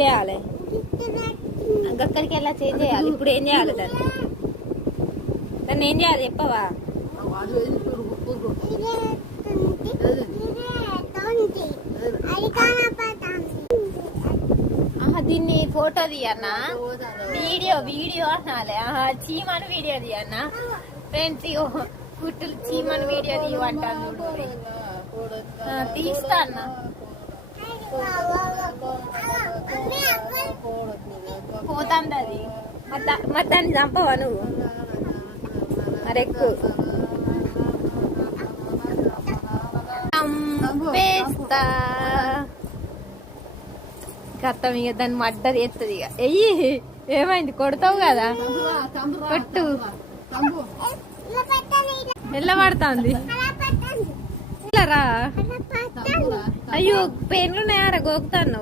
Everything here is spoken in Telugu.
చేయాలి? అక్కడికి వెళ్ళా చేంజ్ చేయాలి. ఇప్పుడు ఏం చేయాలి దాన్ని ఏం చేయాలి చెప్పవా? దీన్ని ఫోటో తీయన్నా, వీడియో అనాలి. చీమను వీడియో తీయన్నా ఫ్రెండ్స్. కుట్టులు చీమను వీడియో తీయమంటాను. తీస్తా అన్న. పోతాంది అది. మరి దాన్ని చంపవా నువ్వు? మరెక్కు చంపేస్తా. కత్తం ఇక దాన్ని మడ్డది ఎత్తది. ఇక ఎయ్యి. ఏమైంది? కొడతావు కదా, కొట్టు. ఎల్ల పడుతుంది రా. అయ్యో పెన్లున్నాయారా? గోకుతాను.